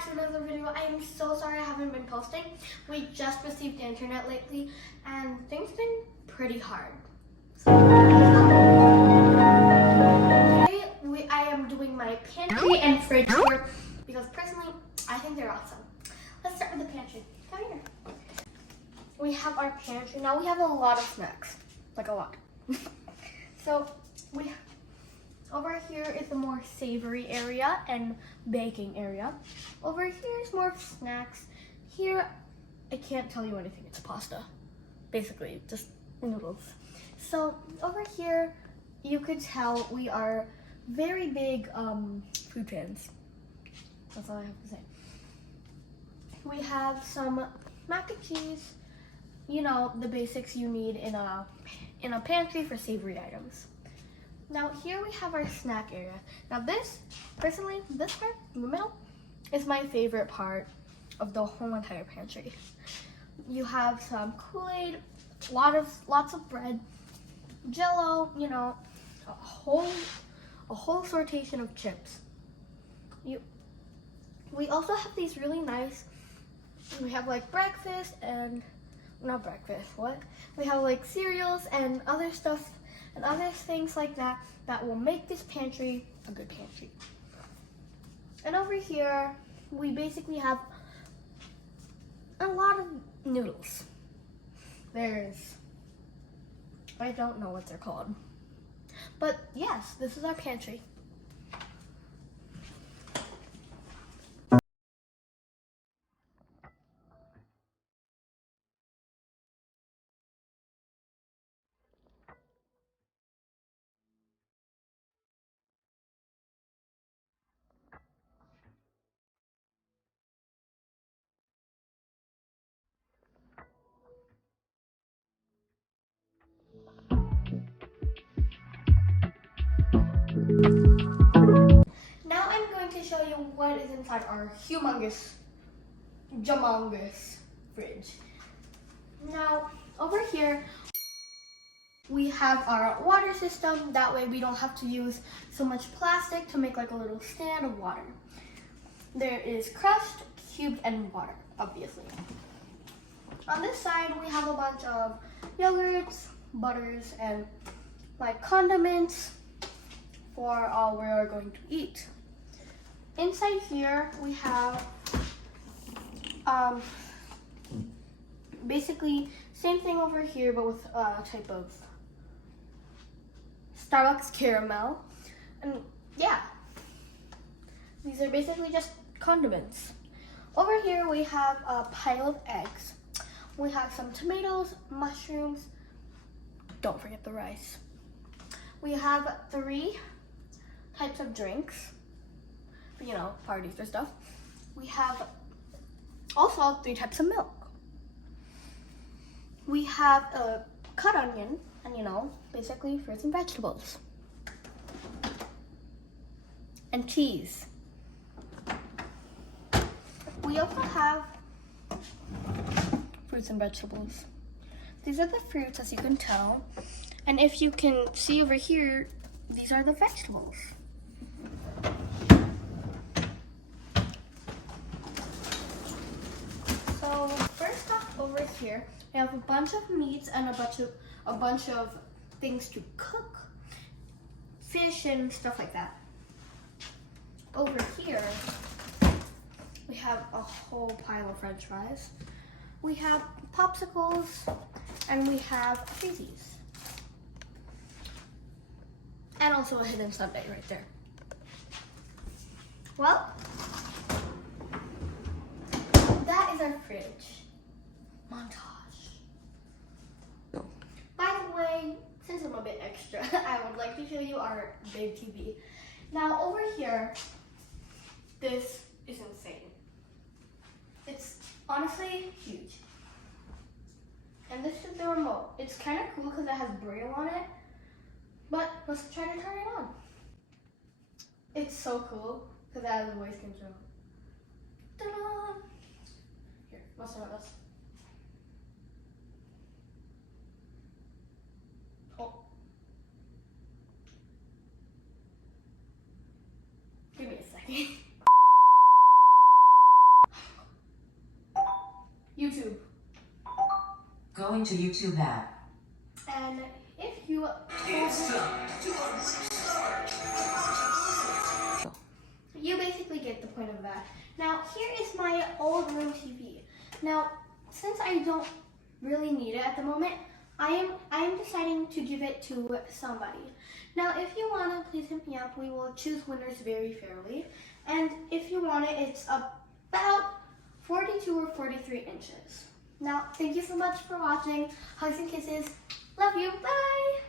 back to another video. I am so sorry I haven't been posting. We just received the internet lately and things have been pretty hard. So, today I am doing my pantry and fridge tour because personally I think they're awesome. Let's start with the pantry. Come here. We have our pantry. Now we have a lot of snacks, like a lot. So over here is the more savory area and baking area. Over here is more of snacks. Here, I can't tell you anything. It's pasta, basically, just noodles. So over here, you could tell we are very big food fans. That's all I have to say. We have some mac and cheese. You know, the basics you need in a pantry for savory items. Now here we have our snack area. Now this, personally, this part in the middle is my favorite part of the whole entire pantry. You have some Kool-Aid, lots of bread, Jell-O, you know, a whole sortation of chips. We also have these really nice, we have like breakfast and, not breakfast, what? We have like cereals and other stuff and other things like that that will make this pantry a good pantry. And over here, we basically have a lot of noodles. I don't know what they're called. But yes, this is our pantry. Now I'm going to show you what is inside our humongous fridge. Now over here we have our water system. That way we don't have to use so much plastic to make like a little stand of water. There is crushed, cubed, and water, obviously. On this side we have a bunch of yogurts, butters, and like condiments for all we are going to eat. Inside here we have basically same thing over here, but with a type of Starbucks caramel. And yeah, these are basically just condiments. Over here we have a pile of eggs. We have some tomatoes, mushrooms, don't forget the rice. We have 3 types of drinks, you know, parties or stuff. We have also 3 types of milk. We have a cut onion and, you know, basically fruits and vegetables. And cheese. We also have fruits and vegetables. These are the fruits, as you can tell. And if you can see over here, these are the vegetables. So first off, over here, we have a bunch of meats and a bunch of things to cook, fish and stuff like that. Over here, we have a whole pile of French fries. We have popsicles, and we have freezies. And also a hidden sundae right there. Well, that is our fridge montage. By the way, since I'm a bit extra, I would like to show you our big TV. Now over here, this is insane. It's honestly huge. And this is the remote. It's kind of cool because it has Braille on it, but let's try to turn it on. It's so cool because it has a voice control. Ta-da! Here, let's start this. Oh. Give me a second. going to YouTube app. And if you you basically get the point of that. Now here is my old room TV. Now since I don't really need it at the moment, I am deciding to give it to somebody. Now if you want to, please hit me up. We will choose winners very fairly. And if you want it, it's about 42 or 43 inches. Now thank you so much for watching. Hugs and kisses. Love you. Bye.